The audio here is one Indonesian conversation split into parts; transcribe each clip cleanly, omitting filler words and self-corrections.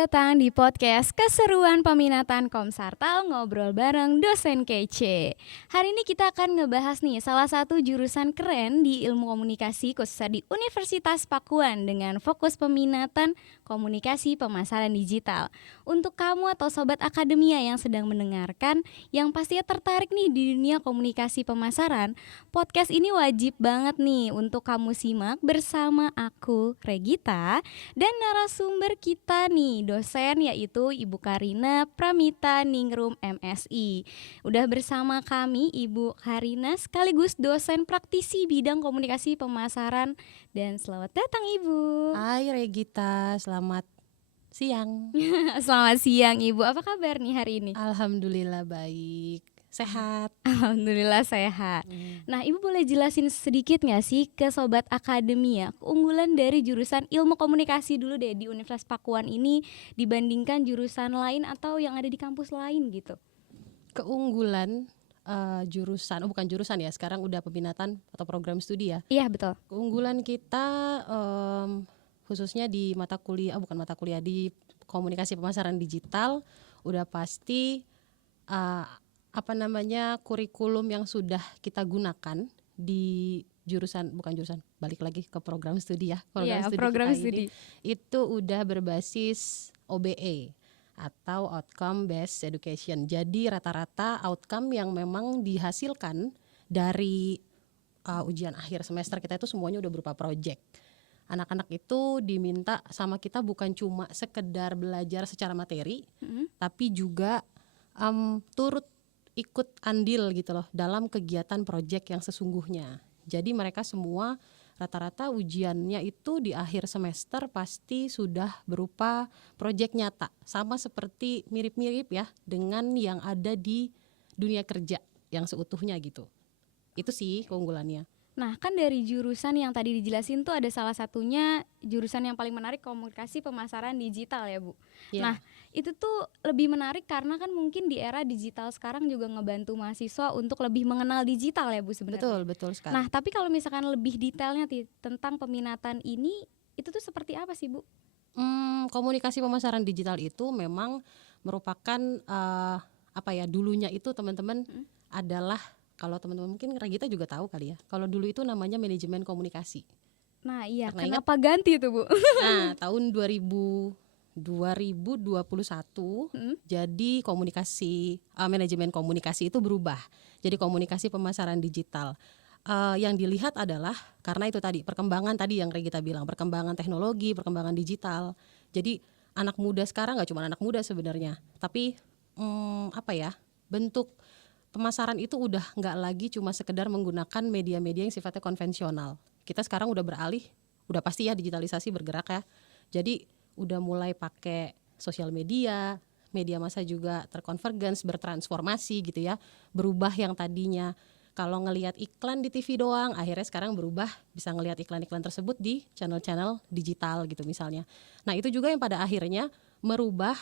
datang di podcast Keseruan Peminatan Komsartal Ngobrol Bareng Dosen Kece. Hari ini kita akan ngebahas nih salah satu jurusan keren di ilmu komunikasi khususnya di Universitas Pakuan dengan fokus peminatan komunikasi pemasaran digital. Untuk kamu atau sobat akademia yang sedang mendengarkan yang pastinya tertarik nih di dunia komunikasi pemasaran, podcast ini wajib banget nih untuk kamu simak bersama aku Regita dan narasumber kita nih dosen yaitu Ibu Karina Pramita Ningrum MSI. Udah bersama kami Ibu Karina sekaligus dosen praktisi bidang komunikasi pemasaran dan selamat datang Ibu. Hai Regita, selamat siang. Selamat siang Ibu, apa kabar nih hari ini? Alhamdulillah baik, sehat. Alhamdulillah sehat. Nah Ibu boleh jelasin sedikit gak sih ke Sobat Akademia keunggulan dari jurusan ilmu komunikasi dulu deh di Universitas Pakuan ini dibandingkan jurusan lain atau yang ada di kampus lain gitu? Keunggulan jurusan, bukan jurusan ya, sekarang udah peminatan atau program studi ya. Iya betul. Keunggulan kita khususnya di mata kuliah, bukan mata kuliah, di komunikasi pemasaran digital udah pasti kurikulum yang sudah kita gunakan di jurusan, bukan jurusan, balik lagi ke program studi ya. Program kita studi ini itu udah berbasis OBE atau Outcome Based Education. Jadi rata-rata outcome yang memang dihasilkan dari ujian akhir semester kita itu semuanya udah berupa project. Anak-anak itu diminta sama kita bukan cuma sekedar belajar secara materi, tapi juga turut ikut andil gitu loh dalam kegiatan project yang sesungguhnya. Jadi mereka semua rata-rata ujiannya itu di akhir semester pasti sudah berupa project nyata, sama seperti mirip-mirip ya dengan yang ada di dunia kerja yang seutuhnya gitu. Itu sih keunggulannya. Nah kan dari jurusan yang tadi dijelasin tuh ada salah satunya jurusan yang paling menarik komunikasi pemasaran digital ya Bu. Nah itu tuh lebih menarik karena kan mungkin di era digital sekarang juga ngebantu mahasiswa untuk lebih mengenal digital ya Bu sebenarnya. Betul sekali. Nah tapi kalau misalkan lebih detailnya tentang peminatan ini itu tuh seperti apa sih Bu? Komunikasi pemasaran digital itu memang merupakan dulunya itu teman-teman adalah, kalau teman-teman mungkin Regita juga tahu kali ya, kalau dulu itu namanya manajemen komunikasi. Nah iya, Pernah kenapa ganti itu Bu? Nah tahun 2021 jadi manajemen komunikasi itu berubah jadi komunikasi pemasaran digital. Yang dilihat adalah karena itu tadi perkembangan tadi yang Regita bilang, perkembangan teknologi, perkembangan digital. Jadi anak muda sekarang nggak cuma anak muda sebenarnya, tapi bentuk pemasaran itu udah nggak lagi cuma sekedar menggunakan media-media yang sifatnya konvensional. Kita sekarang udah beralih, udah pasti ya digitalisasi bergerak ya. Jadi udah mulai pakai sosial media, media massa juga terkonvergens, bertransformasi gitu ya. Berubah yang tadinya kalau ngelihat iklan di TV doang, akhirnya sekarang berubah bisa ngelihat iklan-iklan tersebut di channel-channel digital gitu misalnya. Nah itu juga yang pada akhirnya merubah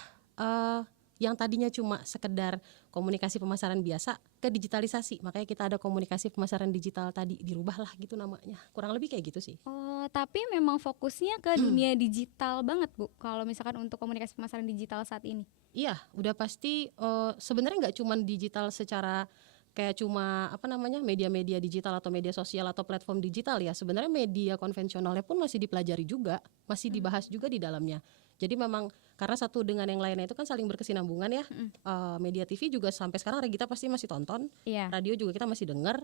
yang tadinya cuma sekedar komunikasi pemasaran biasa ke digitalisasi. Makanya kita ada komunikasi pemasaran digital tadi, dirubah lah gitu namanya. Kurang lebih kayak gitu sih. Oh, tapi memang fokusnya ke dunia digital banget Bu, kalau misalkan untuk komunikasi pemasaran digital saat ini. Iya, udah pasti sebenarnya nggak cuma digital secara kayak cuma media-media digital atau media sosial atau platform digital ya. Sebenarnya media konvensionalnya pun masih dipelajari juga, masih dibahas juga di dalamnya. Jadi memang karena satu dengan yang lainnya itu kan saling berkesinambungan ya. Media TV juga sampai sekarang Regita pasti masih tonton, radio juga kita masih dengar,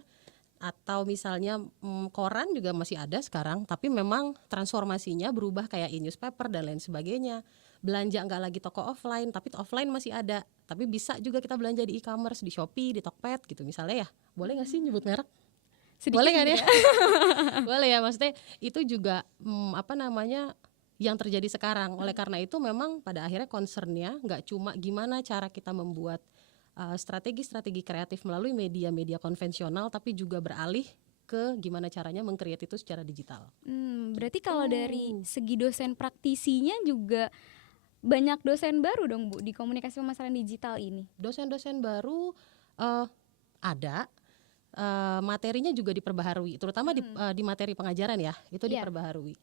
atau misalnya koran juga masih ada sekarang. Tapi memang transformasinya berubah kayak e-newspaper dan lain sebagainya. Belanja nggak lagi toko offline, tapi offline masih ada. Tapi bisa juga kita belanja di e-commerce, di Shopee, di Tokped gitu misalnya ya. Boleh nggak sih nyebut merek? Sedikit boleh kan gitu ya? Boleh ya, maksudnya itu juga yang terjadi sekarang. Oleh karena itu memang pada akhirnya concernnya nggak cuma gimana cara kita membuat strategi-strategi kreatif melalui media-media konvensional, tapi juga beralih ke gimana caranya meng-create itu secara digital. Berarti kalau dari segi dosen praktisinya juga banyak dosen baru dong Bu di komunikasi pemasaran digital ini. Dosen-dosen baru ada, materinya juga diperbaharui, terutama di materi pengajaran ya, itu diperbaharui.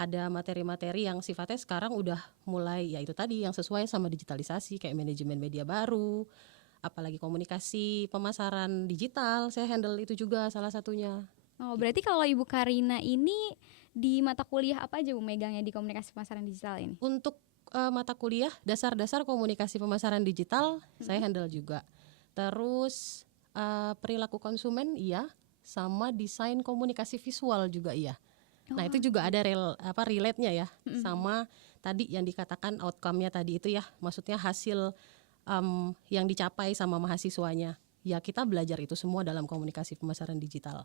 ada materi-materi yang sifatnya sekarang udah mulai ya itu tadi yang sesuai sama digitalisasi kayak manajemen media baru, apalagi komunikasi pemasaran digital, saya handle itu juga salah satunya. Oh, Gitu. berarti kalau Ibu Karina ini di mata kuliah apa aja Bu megangnya di komunikasi pemasaran digital ini? Untuk mata kuliah dasar-dasar komunikasi pemasaran digital saya handle juga. Terus perilaku konsumen iya, sama desain komunikasi visual juga iya. Nah itu juga ada relate-nya ya sama tadi yang dikatakan outcome-nya tadi itu ya, maksudnya hasil yang dicapai sama mahasiswanya. Ya kita belajar itu semua dalam komunikasi pemasaran digital.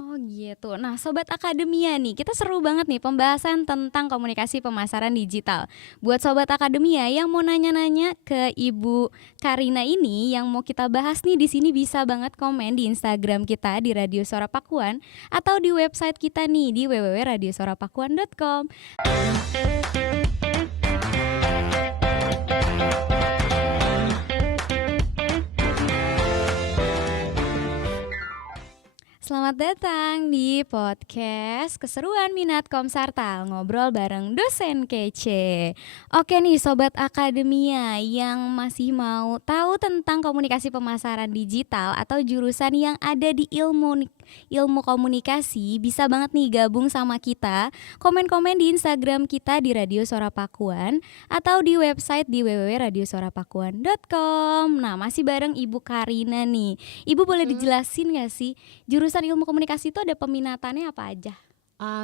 Oh gitu. Nah Sobat Akademia nih, kita seru banget nih pembahasan tentang komunikasi pemasaran digital. Buat Sobat Akademia yang mau nanya-nanya ke Ibu Karina ini, yang mau kita bahas nih di sini bisa banget komen di Instagram kita di Radio Suara Pakuan atau di website kita nih di www.radiosuarapakuan.com. Selamat datang di podcast Keseruan Minat Komsartal, ngobrol bareng dosen kece. Oke nih Sobat Akademia yang masih mau tahu tentang komunikasi pemasaran digital atau jurusan yang ada di ilmu komunikasi, bisa banget nih gabung sama kita. Komen-komen di Instagram kita di Radio Suara Pakuan atau di website di www.radiosuarapakuan.com. Nah masih bareng Ibu Karina nih. Ibu boleh dijelasin gak sih jurusan ilmu komunikasi itu ada peminatannya apa aja?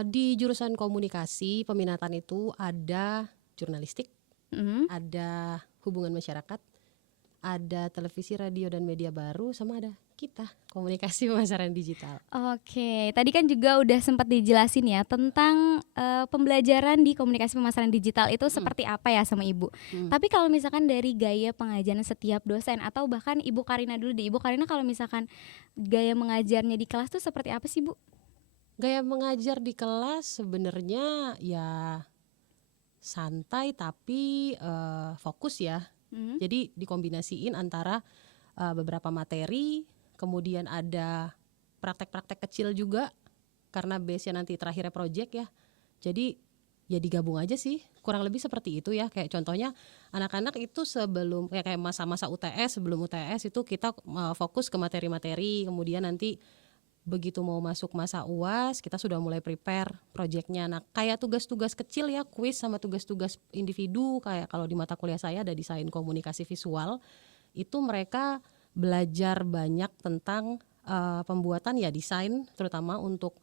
Di jurusan komunikasi peminatan itu ada jurnalistik, ada hubungan masyarakat, ada televisi, radio dan media baru, sama ada kita komunikasi pemasaran digital. Oke, tadi kan juga udah sempat dijelasin ya tentang pembelajaran di komunikasi pemasaran digital itu seperti apa ya sama Ibu. Tapi kalau misalkan dari gaya pengajaran setiap dosen atau bahkan Ibu Karina dulu deh, Ibu Karina kalau misalkan gaya mengajarnya di kelas tuh seperti apa sih Bu? Gaya mengajar di kelas sebenarnya ya santai tapi fokus ya. Jadi dikombinasiin antara beberapa materi, kemudian ada praktek-praktek kecil juga karena base-nya nanti terakhirnya project ya. Jadi ya digabung aja sih, kurang lebih seperti itu ya. Kayak contohnya anak-anak itu sebelum kayak masa-masa UTS, sebelum UTS itu kita fokus ke materi-materi, kemudian nanti begitu mau masuk masa UAS kita sudah mulai prepare projectnya. Nah kayak tugas-tugas kecil ya, kuis sama tugas-tugas individu, kayak kalau di mata kuliah saya ada desain komunikasi visual, itu mereka belajar banyak tentang pembuatan ya desain, terutama untuk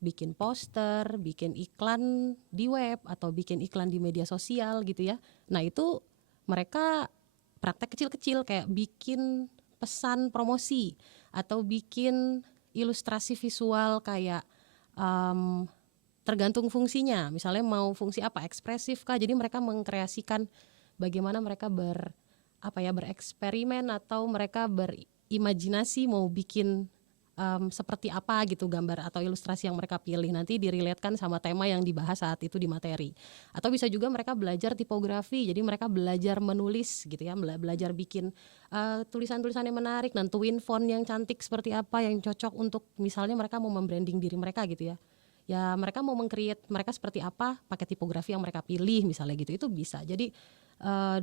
bikin poster, bikin iklan di web atau bikin iklan di media sosial gitu ya. Nah itu mereka praktek kecil-kecil kayak bikin pesan promosi atau bikin ilustrasi visual kayak tergantung fungsinya, misalnya mau fungsi apa, ekspresif kah, jadi mereka mengkreasikan bagaimana mereka bereksperimen atau mereka berimajinasi mau bikin seperti apa gitu gambar atau ilustrasi yang mereka pilih, nanti direlatekan sama tema yang dibahas saat itu di materi. Atau bisa juga mereka belajar tipografi, jadi mereka belajar menulis gitu ya, belajar bikin tulisan-tulisan yang menarik, nentuin font yang cantik seperti apa yang cocok untuk misalnya mereka mau membranding diri mereka gitu ya. Ya mereka mau meng-create mereka seperti apa pakai tipografi yang mereka pilih misalnya gitu, itu bisa. Jadi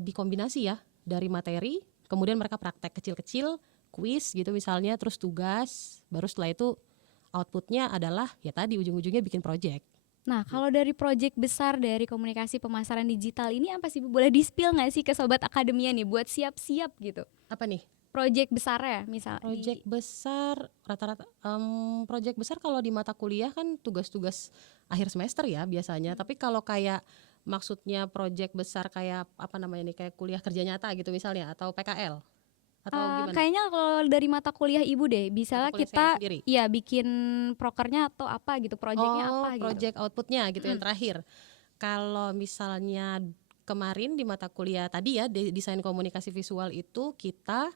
dikombinasi ya dari materi, kemudian mereka praktek kecil-kecil, kuis gitu misalnya, terus tugas, baru setelah itu outputnya adalah ya tadi ujung-ujungnya bikin project. Nah kalau dari project besar dari komunikasi pemasaran digital ini apa sih Bu? Boleh di-spill gak sih ke Sobat Akademia nih buat siap-siap gitu? Apa nih? Project besar ya misal Project besar rata-rata project besar kalau di mata kuliah kan tugas-tugas akhir semester ya biasanya. Tapi kalau kayak maksudnya project besar kayak apa namanya nih, kayak kuliah kerja nyata gitu misalnya atau PKL atau gimana? Kayaknya kalau dari mata kuliah Ibu deh, Mata misalnya kuliah saya kita sendiri. ya bikin prokernya atau apa gitu, projectnya Oh, apa gitu. project outputnya gitu yang terakhir. Kalau misalnya kemarin di mata kuliah tadi ya desain komunikasi visual itu kita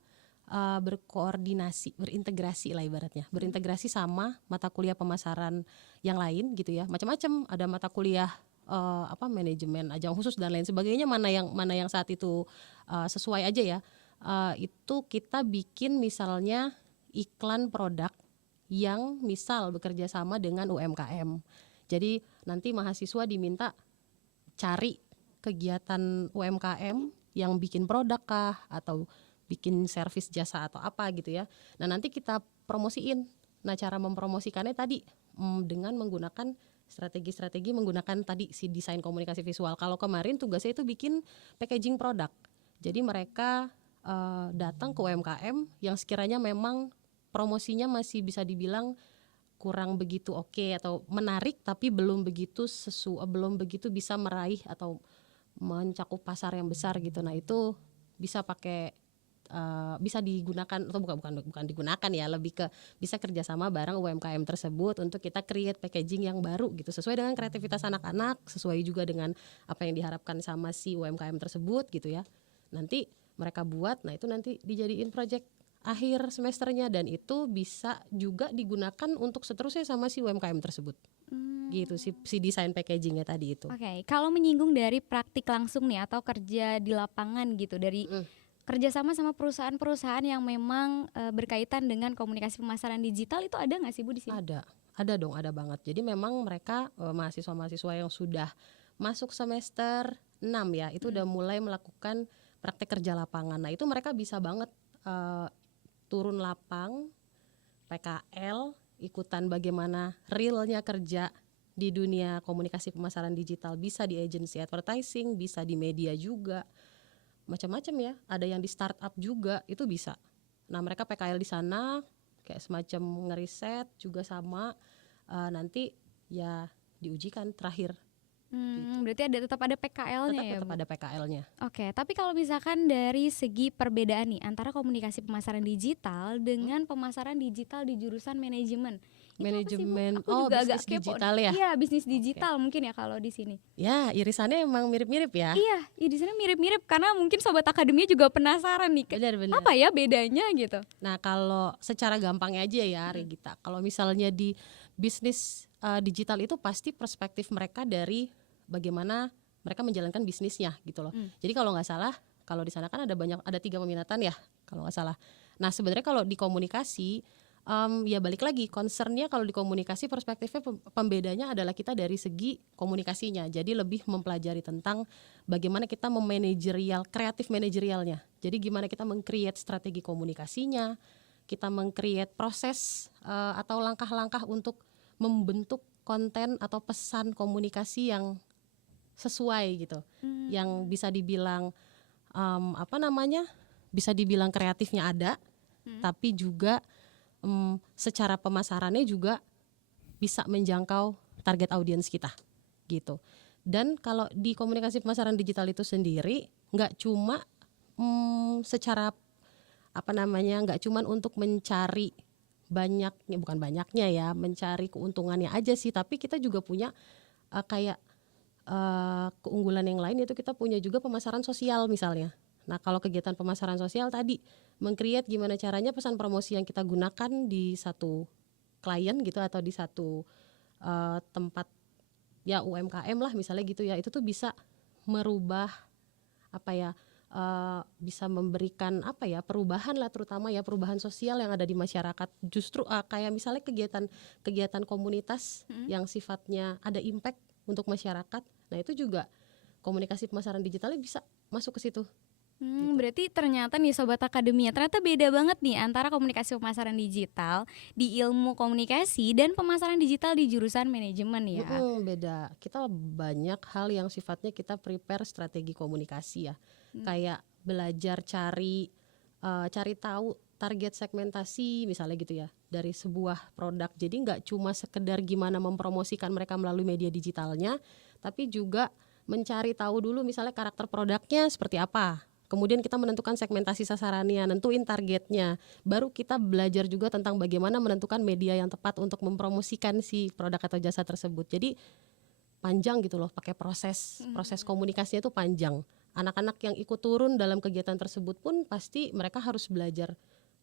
berkoordinasi, berintegrasi lah ibaratnya, berintegrasi sama mata kuliah pemasaran yang lain gitu ya, macam-macam. Ada mata kuliah manajemen ajang khusus dan lain sebagainya, mana yang saat itu sesuai aja ya. Itu kita bikin misalnya iklan produk yang misal bekerja sama dengan UMKM. Jadi nanti mahasiswa diminta cari kegiatan UMKM yang bikin produk kah atau bikin servis jasa atau apa gitu ya. Nah nanti kita promosiin. Nah cara mempromosikannya tadi dengan menggunakan strategi-strategi menggunakan tadi si desain komunikasi visual. Kalau kemarin tugasnya itu bikin packaging produk. Jadi mereka datang ke UMKM yang sekiranya memang promosinya masih bisa dibilang kurang begitu oke atau menarik tapi belum begitu bisa meraih atau mencakup pasar yang besar gitu. Nah itu bisa pakai bisa digunakan atau bukan digunakan ya, lebih ke bisa kerjasama bareng UMKM tersebut untuk kita create packaging yang baru gitu sesuai dengan kreativitas anak-anak, sesuai juga dengan apa yang diharapkan sama si UMKM tersebut gitu ya. Nanti mereka buat, nah itu nanti dijadiin project akhir semesternya dan itu bisa juga digunakan untuk seterusnya sama si UMKM tersebut. Gitu si desain packagingnya tadi itu. Oke, kalau menyinggung dari praktik langsung nih atau kerja di lapangan gitu dari kerjasama sama perusahaan-perusahaan yang memang berkaitan dengan komunikasi pemasaran digital itu ada nggak sih Bu di sini? Ada dong, ada banget. Jadi memang mereka mahasiswa-mahasiswa yang sudah masuk semester 6 ya, itu udah mulai melakukan praktek kerja lapangan. Nah itu mereka bisa banget turun lapang, PKL, ikutan bagaimana realnya kerja di dunia komunikasi pemasaran digital, bisa di agency advertising, bisa di media juga, macam-macam ya. Ada yang di startup juga, itu bisa. Nah mereka PKL di sana, kayak semacam ngeriset juga sama, nanti ya diujikan terakhir. Berarti tetap ada PKL-nya ya, Tetap Bu? ada PKL-nya. Oke, tapi kalau misalkan dari segi perbedaan nih antara komunikasi pemasaran digital dengan pemasaran digital di jurusan manajemen. Itu apa sih, Bu? Manajemen, Aku juga agak bisnis kepo. digital ya? Iya, bisnis digital mungkin ya kalau di sini. Ya, irisannya emang mirip-mirip ya. Iya, di sana mirip-mirip karena mungkin sobat akademia juga penasaran nih. Benar-benar. Apa ya bedanya gitu? Nah, kalau secara gampangnya aja ya, Regita. Kalau misalnya di bisnis digital itu pasti perspektif mereka dari bagaimana mereka menjalankan bisnisnya gitu loh. Jadi kalau nggak salah, kalau di sana kan ada 3 peminatan ya, kalau nggak salah. Nah, sebenarnya kalau di komunikasi ya balik lagi concernnya kalau di komunikasi perspektifnya pembedanya adalah kita dari segi komunikasinya. Jadi lebih mempelajari tentang bagaimana kita memanajerial, kreatif manajerialnya. Jadi gimana kita meng-create strategi komunikasinya, kita meng-create proses atau langkah-langkah untuk membentuk konten atau pesan komunikasi yang sesuai gitu, yang bisa dibilang bisa dibilang kreatifnya ada, tapi juga secara pemasarannya juga bisa menjangkau target audiens kita gitu. Dan kalau di komunikasi pemasaran digital itu sendiri nggak cuma nggak cuma untuk mencari mencari keuntungannya aja sih, tapi kita juga punya keunggulan yang lain, yaitu kita punya juga pemasaran sosial misalnya. Nah kalau kegiatan pemasaran sosial tadi meng-create gimana caranya pesan promosi yang kita gunakan di satu klien gitu atau di satu tempat ya UMKM lah misalnya gitu ya, itu tuh bisa merubah bisa memberikan perubahan lah, terutama ya perubahan sosial yang ada di masyarakat. Justru kayak misalnya kegiatan komunitas yang sifatnya ada impact untuk masyarakat. Nah itu juga komunikasi pemasaran digitalnya bisa masuk ke situ. Gitu. Berarti ternyata nih Sobat Akademia, ternyata beda banget nih antara komunikasi pemasaran digital di ilmu komunikasi dan pemasaran digital di jurusan manajemen ya. Beda. Kita banyak hal yang sifatnya kita prepare strategi komunikasi ya. Kayak belajar cari tahu target segmentasi misalnya gitu ya dari sebuah produk. Jadi nggak cuma sekedar gimana mempromosikan mereka melalui media digitalnya, tapi juga mencari tahu dulu misalnya karakter produknya seperti apa. Kemudian kita menentukan segmentasi sasarannya, nentuin targetnya. Baru kita belajar juga tentang bagaimana menentukan media yang tepat untuk mempromosikan si produk atau jasa tersebut. Jadi panjang gitu loh, pakai proses komunikasinya itu panjang. Anak-anak yang ikut turun dalam kegiatan tersebut pun pasti mereka harus belajar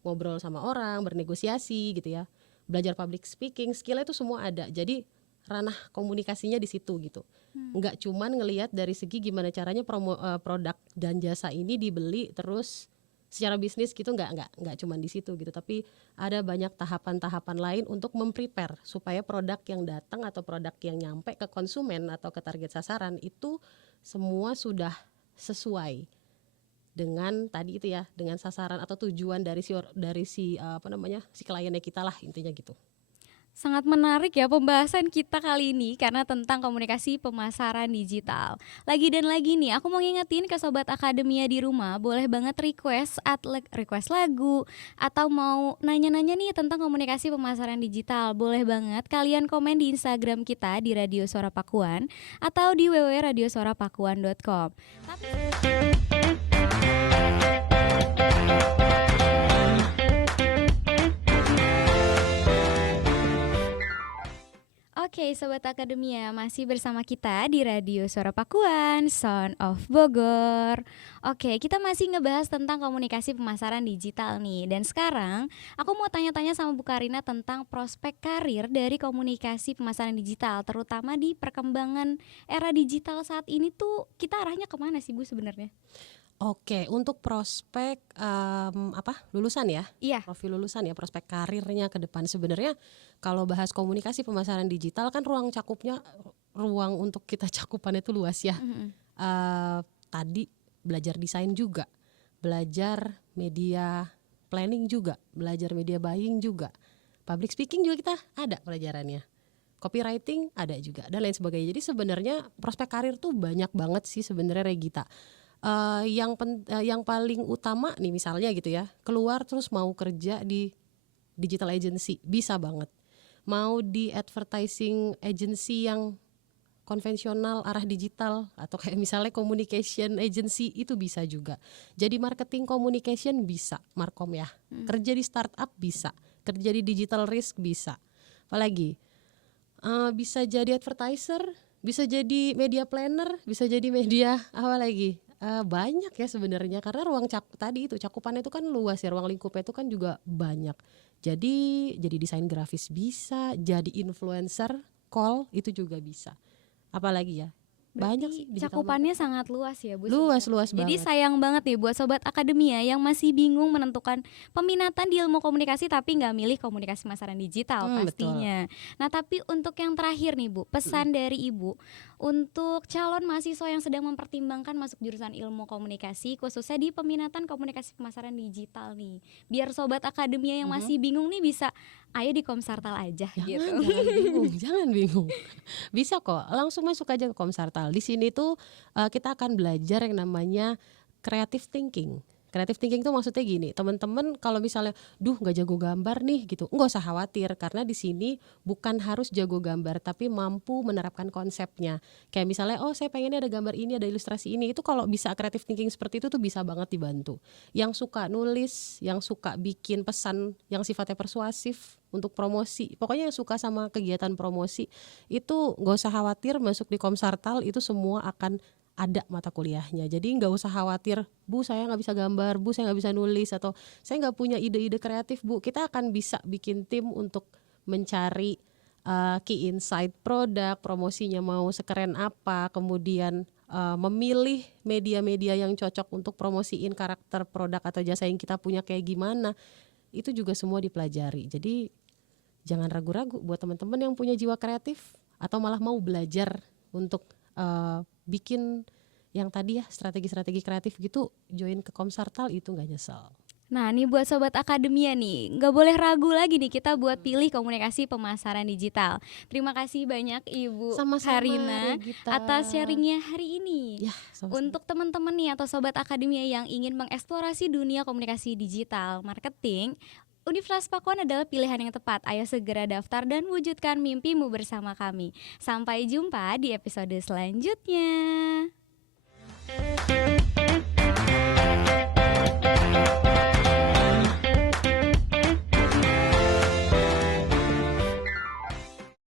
ngobrol sama orang, bernegosiasi gitu ya. Belajar public speaking, skillnya itu semua ada. Jadi ranah komunikasinya di situ gitu. Nggak cuman ngelihat dari segi gimana caranya produk dan jasa ini dibeli terus secara bisnis gitu nggak cuma di situ gitu, tapi ada banyak tahapan-tahapan lain untuk memprepare supaya produk yang datang atau produk yang nyampe ke konsumen atau ke target sasaran itu semua sudah sesuai dengan tadi itu ya, dengan sasaran atau tujuan dari si si kliennya kita lah, intinya gitu. Sangat menarik ya pembahasan kita kali ini karena tentang komunikasi pemasaran digital. Lagi dan lagi nih, aku mau ngingetin ke Sobat Akademia di rumah, boleh banget request lagu atau mau nanya-nanya nih tentang komunikasi pemasaran digital. Boleh banget kalian komen di Instagram kita di Radio Suara Pakuan atau di www.radiosuarapakuan.com. Oke, Sobat Akademia, masih bersama kita di Radio Suara Pakuan, Sound of Bogor. Oke, kita masih ngebahas tentang komunikasi pemasaran digital nih. Dan sekarang aku mau tanya-tanya sama Bu Karina tentang prospek karir dari komunikasi pemasaran digital, terutama di perkembangan era digital saat ini tuh kita arahnya kemana sih Bu sebenarnya? Oke, untuk prospek lulusan ya, Iya. profil lulusan ya, prospek karirnya ke depan. Sebenarnya kalau bahas komunikasi pemasaran digital kan ruang untuk kita cakupan itu luas ya. Tadi belajar desain juga, belajar media planning juga, belajar media buying juga, public speaking juga kita ada pelajarannya, copywriting ada juga, dan lain sebagainya. Jadi sebenarnya prospek karir tuh banyak banget sih sebenarnya, Regita. Yang paling utama nih misalnya gitu ya, keluar terus mau kerja di digital agency bisa banget, mau di advertising agency yang konvensional arah digital, atau kayak misalnya communication agency itu bisa juga. Jadi marketing communication bisa, markom ya. Kerja di startup bisa, kerja di digital risk bisa. Apalagi bisa jadi advertiser, bisa jadi media planner, bisa jadi media apa lagi? Banyak ya sebenarnya, karena tadi itu cakupannya itu kan luas ya, ruang lingkupnya itu kan juga banyak. Jadi desain grafis bisa, jadi influencer call itu juga bisa. Apalagi ya? Banyak sih Cakupannya sangat luas ya Bu. Luas Jadi banget. sayang banget nih buat Sobat Akademia yang masih bingung menentukan peminatan di ilmu komunikasi tapi nggak milih komunikasi pemasaran digital pastinya. Betul. Nah tapi untuk yang terakhir nih Bu, pesan dari Ibu untuk calon mahasiswa yang sedang mempertimbangkan masuk jurusan ilmu komunikasi, khususnya di peminatan komunikasi pemasaran digital nih, biar Sobat Akademia yang masih bingung nih bisa ayo di Komsartal aja gitu. Jangan bingung. Bisa kok, langsung masuk aja ke Komsartal. Di sini tuh kita akan belajar yang namanya creative thinking. Creative thinking tuh maksudnya gini, teman-teman kalau misalnya nggak jago gambar nih gitu, nggak usah khawatir, karena di sini bukan harus jago gambar tapi mampu menerapkan konsepnya. Kayak misalnya saya pengennya ada gambar ini, ada ilustrasi ini, itu kalau bisa creative thinking seperti itu tuh bisa banget dibantu. Yang suka nulis, yang suka bikin pesan yang sifatnya persuasif untuk promosi, pokoknya yang suka sama kegiatan promosi itu nggak usah khawatir, masuk di Komsartal itu semua akan ada mata kuliahnya. Jadi nggak usah khawatir, Bu saya nggak bisa gambar, Bu saya nggak bisa nulis, atau saya nggak punya ide-ide kreatif Bu. Kita akan bisa bikin tim untuk mencari key insight produk, promosinya mau sekeren apa, kemudian memilih media-media yang cocok untuk promosiin karakter produk atau jasa yang kita punya kayak gimana. Itu juga semua dipelajari. Jadi jangan ragu-ragu buat teman-teman yang punya jiwa kreatif atau malah mau belajar untuk bikin yang tadi ya strategi-strategi kreatif gitu, join ke Komsartal itu nggak nyesel. Nah nih buat Sobat Akademia nih, nggak boleh ragu lagi nih kita buat pilih komunikasi pemasaran digital. Terima kasih banyak Ibu Karina atas sharingnya hari ini. Ya, sama-sama. Untuk teman-teman nih atau Sobat Akademia yang ingin mengeksplorasi dunia komunikasi digital marketing, Universitas Pakuan adalah pilihan yang tepat. Ayo segera daftar dan wujudkan mimpimu bersama kami. Sampai jumpa di episode selanjutnya.